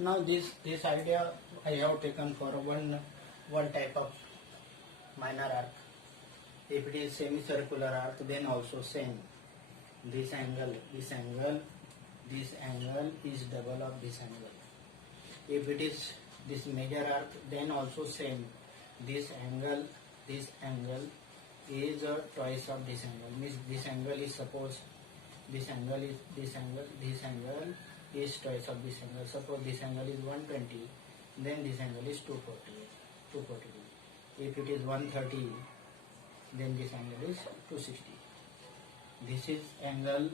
Now this idea I have taken for one type of minor arc. If it is semicircular arc, then also same. This angle is double of this angle. If it is this major arc, then also same. This angle is twice of this angle. Means this angle is, suppose this angle is twice of this angle. Suppose this angle is 120, then this angle is 240. If it is 130, then this angle is 260. This is angle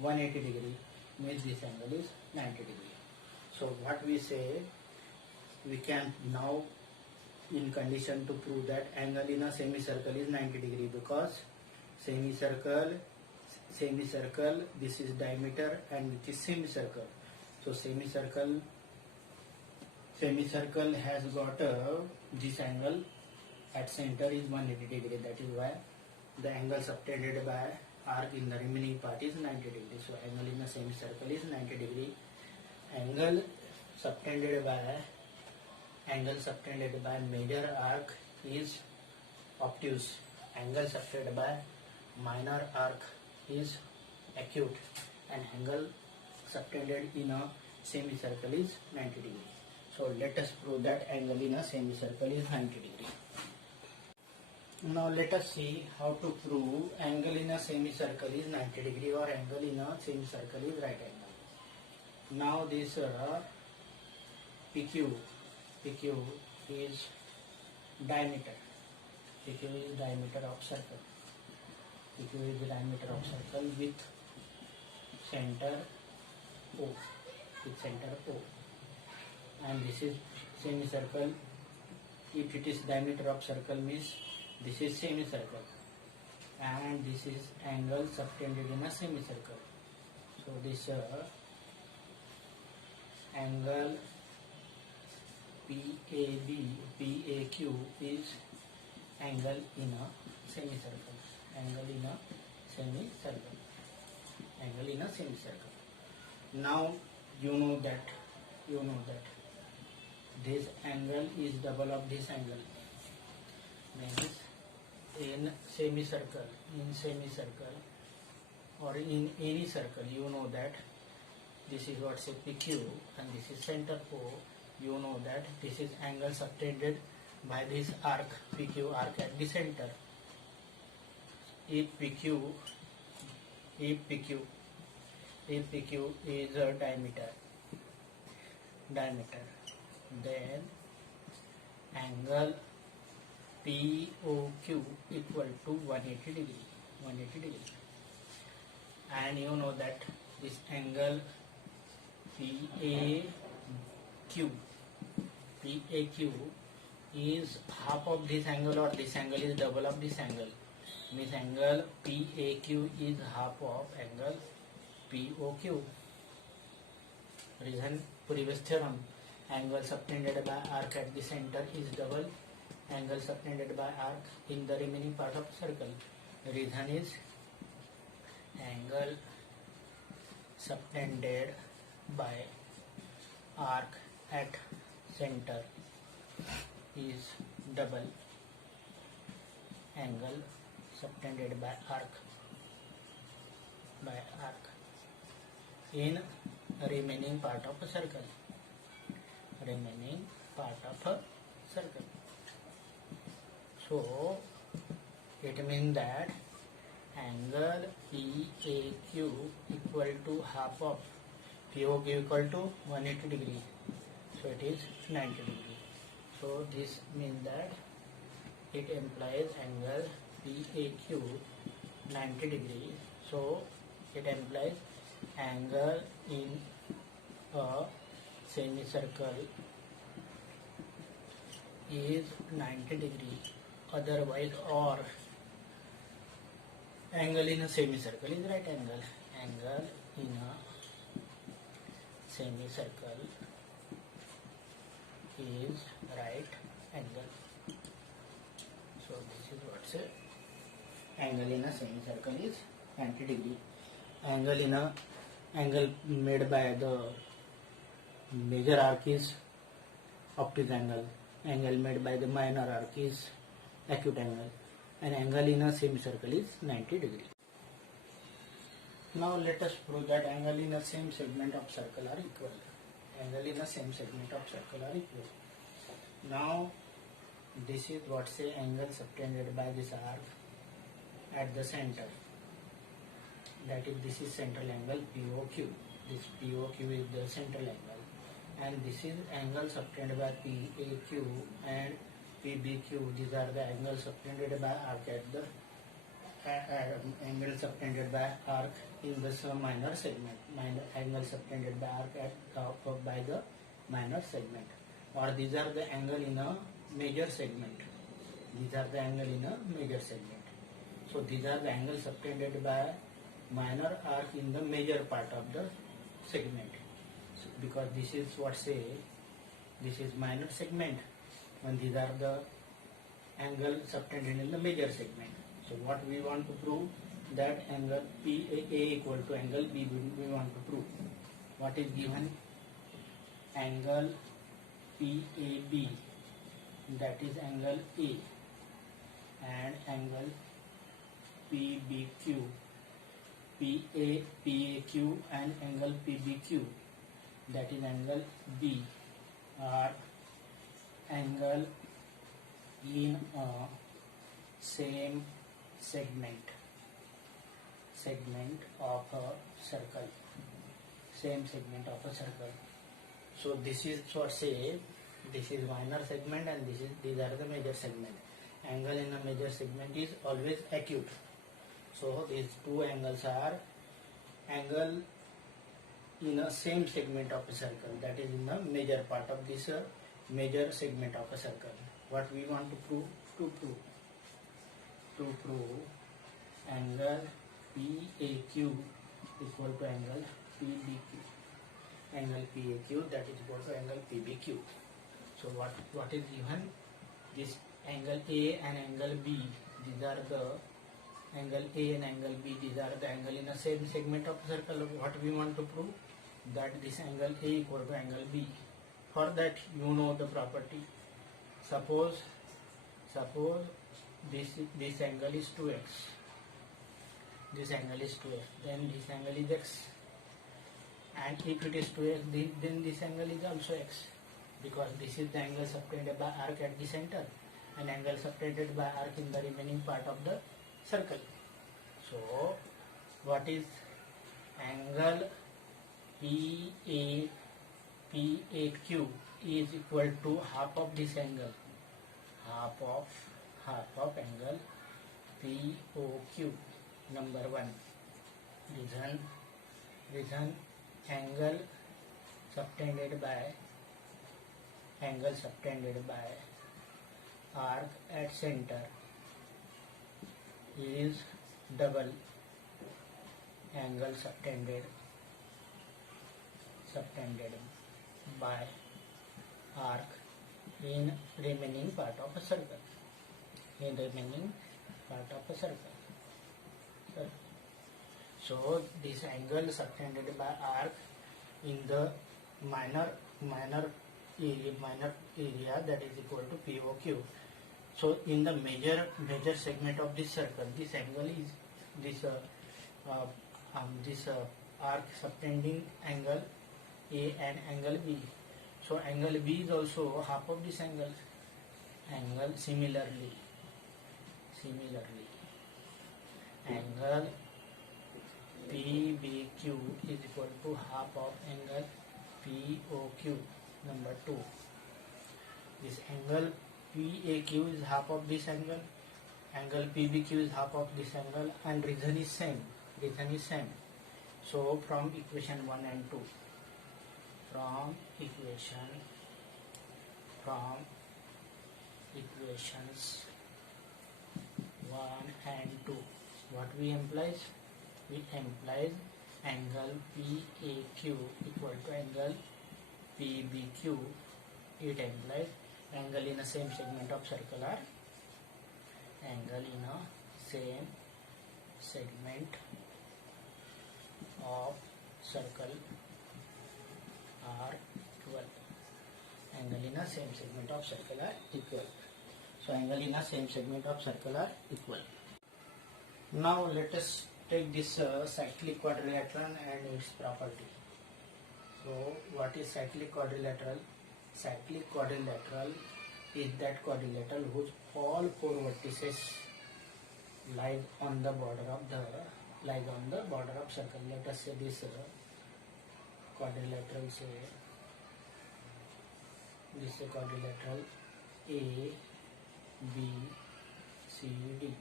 180 degree, means this angle is 90 degree. So what we say, we can now in condition to prove that angle in a semicircle is 90 degree, because semicircle, this is diameter and it is semicircle. So semicircle has got this angle at center is 180 degree. That is why the angle subtended by arc in the remaining part is 90 degree. So angle in a semicircle is 90 degree. Angle subtended by major arc is obtuse. Angle subtended by minor arc is acute, and angle subtended in a semicircle is 90 degree. So let us prove that angle in a semicircle is 90 degree. Now let us see how to prove angle in a semicircle is 90 degree or angle in a semicircle is right angle. Now this PQ is diameter. PQ is diameter of circle. PQ is the diameter of circle with center O. And this is semicircle. If it is diameter of circle, means this is semicircle, and this is angle subtended in a semicircle. So this angle PAQ is angle in a semicircle. Now you know that this angle is double of this angle. Means in semicircle or in any circle, you know that this is what's a PQ and this is center O. You know that this is angle subtended by this arc, PQ arc at the center. If PQ is a diameter, then angle POQ equal to 180 degree. And you know that this angle PAQ is half of this angle, or this angle is double of this angle. Means angle PAQ is half of angle POQ. Reason previous theorem, angle subtended by arc at the center is double angle subtended by arc in the remaining part of circle. Reason is angle subtended by arc at center is double angle subtended by arc in remaining part of a circle. So it means that angle PAQ equal to half of POQ equal to 180 degree. So it is 90 degree. So this means that it implies angle PAQ 90 degree. So it implies angle in a semicircle is 90 degree. Otherwise, or angle in a semicircle is right angle. Angle in a semicircle is right angle. So this is what's it. Angle in a semicircle is 90 degree. Angle made by the Major arc is obtuse angle. Angle made by the minor arc is acute angle. And angle in a semicircle is 90 degree. Now let us prove that angle in the same segment of circle are equal. Angle in the same segment of circle are equal. Now this is what say angle subtended by this arc at the center. That is, this is central angle POQ. This POQ is the central angle, and this is angle subtended by PAQ and PBQ. These are the angles subtended by arc at the angle subtended by arc in the minor segment. Angle subtended by arc at by the minor segment. Or these are the angle in a major segment. These are the angle in a major segment. So these are the angles subtended by minor arc in the major part of the segment. So because this is what say, this is minor segment, and these are the angle subtended in the major segment. So what we want to prove, that angle PA equal to angle B we want to prove. What is given? Angle PAB, that is angle A, and angle PBQ, PAQ and angle PBQ, that is angle B, are angle in a same segment of a circle, same segment of a circle. So this is what say, this is minor segment and these are the major segment. Angle in a major segment is always acute. So these two angles are angle in a same segment of a circle, that is in the major part of this major segment of a circle. What we want to prove? To prove angle PAQ equal to angle PBQ. Angle PAQ that is equal to angle PBQ. So what is given? This angle A and angle B, these are the angle A and angle B, these are the angle in the same segment of the circle. What we want to prove? That this angle A equal to angle B. For that you know the property. Suppose this angle is 2x. This angle is 2x. Then this angle is x. And if it is 2x, then this angle is also x. Because this is the angle subtended by arc at the center, and angle subtended by arc in the remaining part of the circle. So what is angle PAQ is equal to half of this angle, half of angle POQ. Number 1, reason angle subtended by arc at center is double angle subtended by arc in remaining part of a circle. So this angle subtended by arc in the minor area, that is equal to POQ. So in the major segment of this circle, this angle is this arc subtending angle A and angle B. So angle B is also half of this angle. Similarly, angle PBQ is equal to half of angle POQ. Number 2, this angle PAQ is half of this angle, angle PBQ is half of this angle, and reason is same. So from equation 1 and 2, from equations 1 and 2, what we implies? We implies angle PAQ equal to angle PBQ. It implies angle in the same segment of circle are angle in a same segment of circle are equal. Angle in a same segment of circle are equal. So angle in a same segment of circle are equal. Now let us take this cyclic quadrilateral and its property. So what is cyclic quadrilateral? Cyclic quadrilateral is that quadrilateral whose all four vertices lies on the border of circle. Let us say this quadrilateral, say this is quadrilateral A, B, C, D.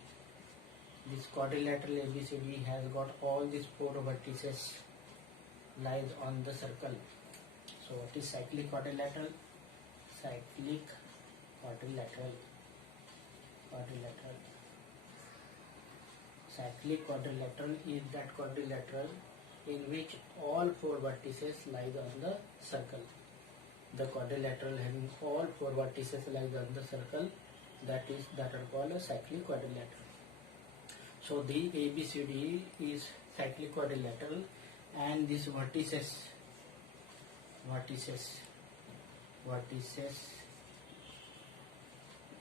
This quadrilateral ABCD has got all these four vertices lies on the circle. So what is cyclic quadrilateral? Cyclic quadrilateral. Cyclic quadrilateral is that quadrilateral in which all four vertices lies on the circle. The quadrilateral having all four vertices lies on the circle, that are called a cyclic quadrilateral. So the ABCD is cyclic quadrilateral, and these vertices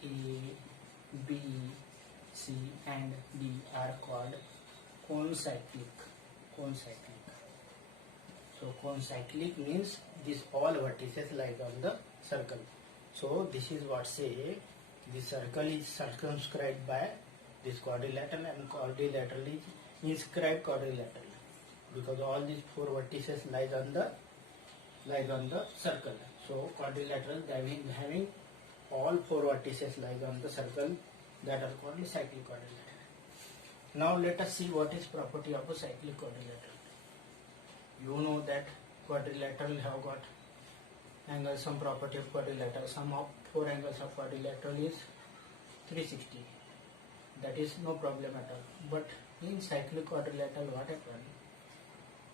A, B, C and D are called concyclic. So concyclic means these all vertices lie on the circle. So this is what say the circle is circumscribed by this quadrilateral, and quadrilateral is inscribed quadrilateral because all these four vertices lies on the circle. So quadrilateral having all four vertices lies on the circle, that are called cyclic quadrilateral. Now let us see what is property of a cyclic quadrilateral. You know that quadrilateral have got angle. Some property of quadrilateral, sum of four angles of quadrilateral is 360. That is no problem at all. But in cyclic quadrilateral, what happened?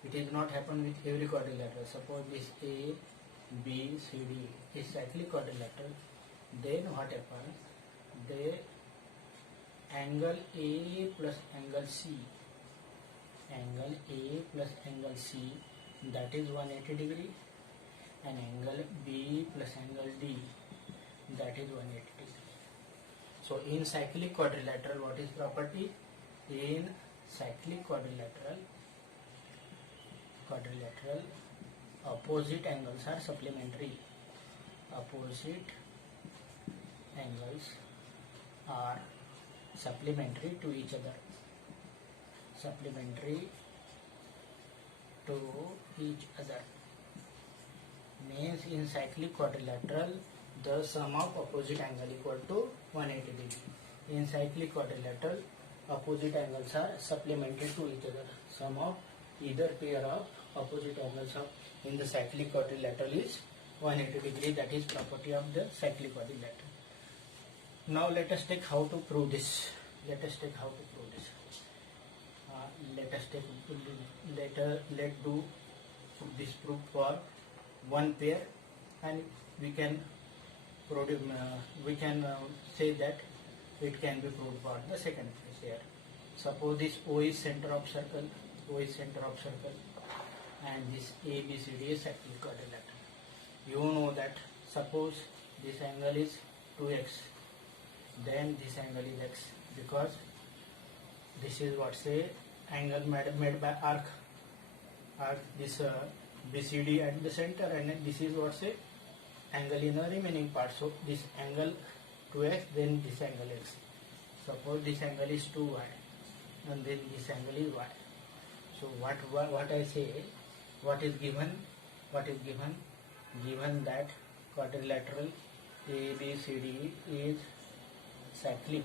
It is not happen with every quadrilateral. Suppose this A, B, C, D is cyclic quadrilateral. Then what happens? The angle A plus angle C, that is 180 degree, and angle B plus angle D, that is 180 degree. So in cyclic quadrilateral, what is property? In cyclic quadrilateral, opposite angles are supplementary. Opposite angles are supplementary to each other. Means in cyclic quadrilateral, the sum of opposite angle equal to 180 degree. In cyclic quadrilateral, opposite angles are supplementary to each other. Sum of either pair of opposite angles in the cyclic quadrilateral is 180 degree. That is property of the cyclic quadrilateral. Now let us take how to prove this. Let's do this proof for one pair, and we can say that it can be proved for the second pair. Suppose this O is center of circle, and this ABCD is cyclic quadrilateral. You know that suppose this angle is 2x, then this angle is x, because this is what say angle made by arc this BCD at the center, and this is what say angle in the remaining part. So this angle 2x, then this angle x. Suppose this angle is 2y, and then this angle is y. So what I say, what is given? Given that quadrilateral ABCD is cyclic.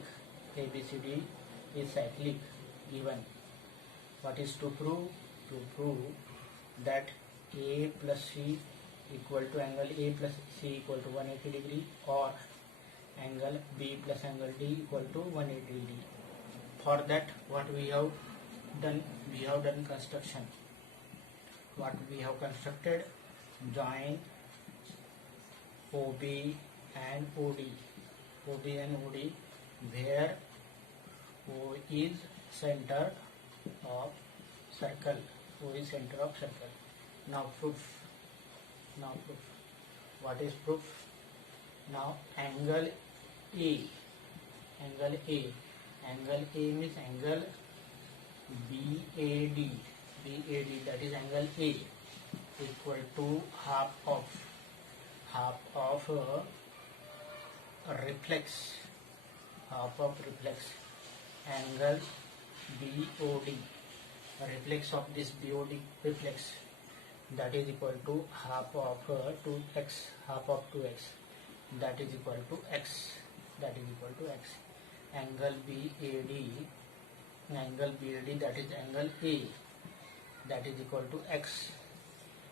Given. What is to prove? To prove that A plus C equal to angle A plus C equal to 180 degree, or angle B plus angle D equal to 180 degree. For that, what we have done? We have done construction. What we have constructed? Join OB and OD, where O is center of circle. Now proof. What is proof? Now angle A, angle A means angle BAD, that is angle A, equal to half of reflex, angle BOD, reflex of this BOD reflex, that is equal to half of 2x, that is equal to x, angle BAD, that is angle A, that is equal to x,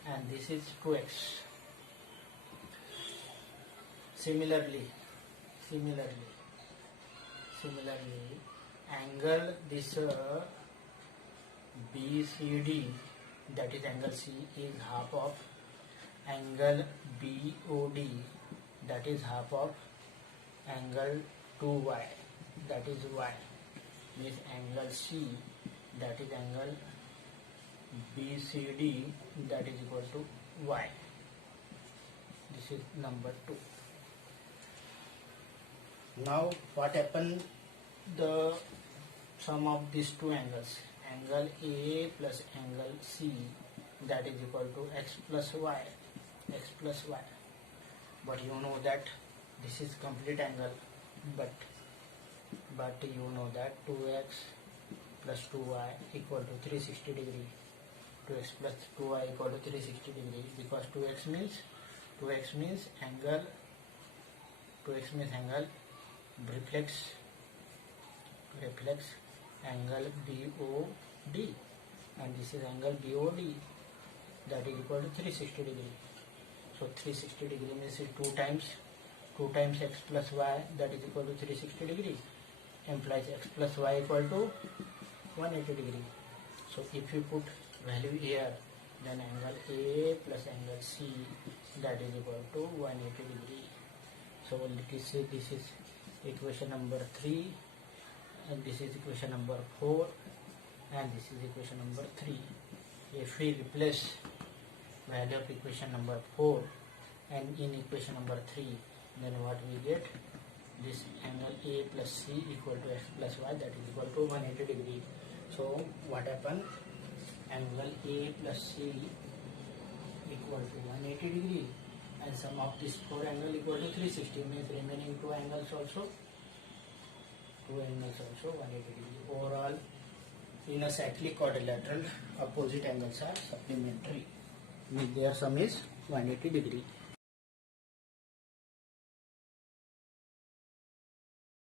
and this is 2x. Similarly, angle this BCD, that is angle C, is half of angle BOD, that is half of angle 2y, that is y, means angle C, that is angle BCD, that is equal to y. This is number 2. Now what happened? The sum of these two angles, angle A plus angle C, that is equal to x plus y. But you know that this is complete angle, but you know that 2x plus 2y equal to 360 degree. 2x plus 2y equal to 360 degree, because 2x means angle reflex angle BOD, and this is angle BOD, that is equal to 360 degree. So 360 degree means 2 times x plus y, that is equal to 360 degree, implies x plus y equal to 180 degree. So if you put value here, then angle A plus angle C, that is equal to 180 degree. So this is equation number 3, and this is equation number 4, and this is equation number 3. If we replace value of equation number 4 and in equation number 3, then what we get? This angle A plus C equal to x plus y, that is equal to 180 degree. So what happened? Angle A plus C equal to 180 degree, and sum of this 4 angle equal to 360, means remaining 2 angles also 180 degree. Overall, in a cyclic quadrilateral, opposite angles are supplementary, means their sum is 180 degree.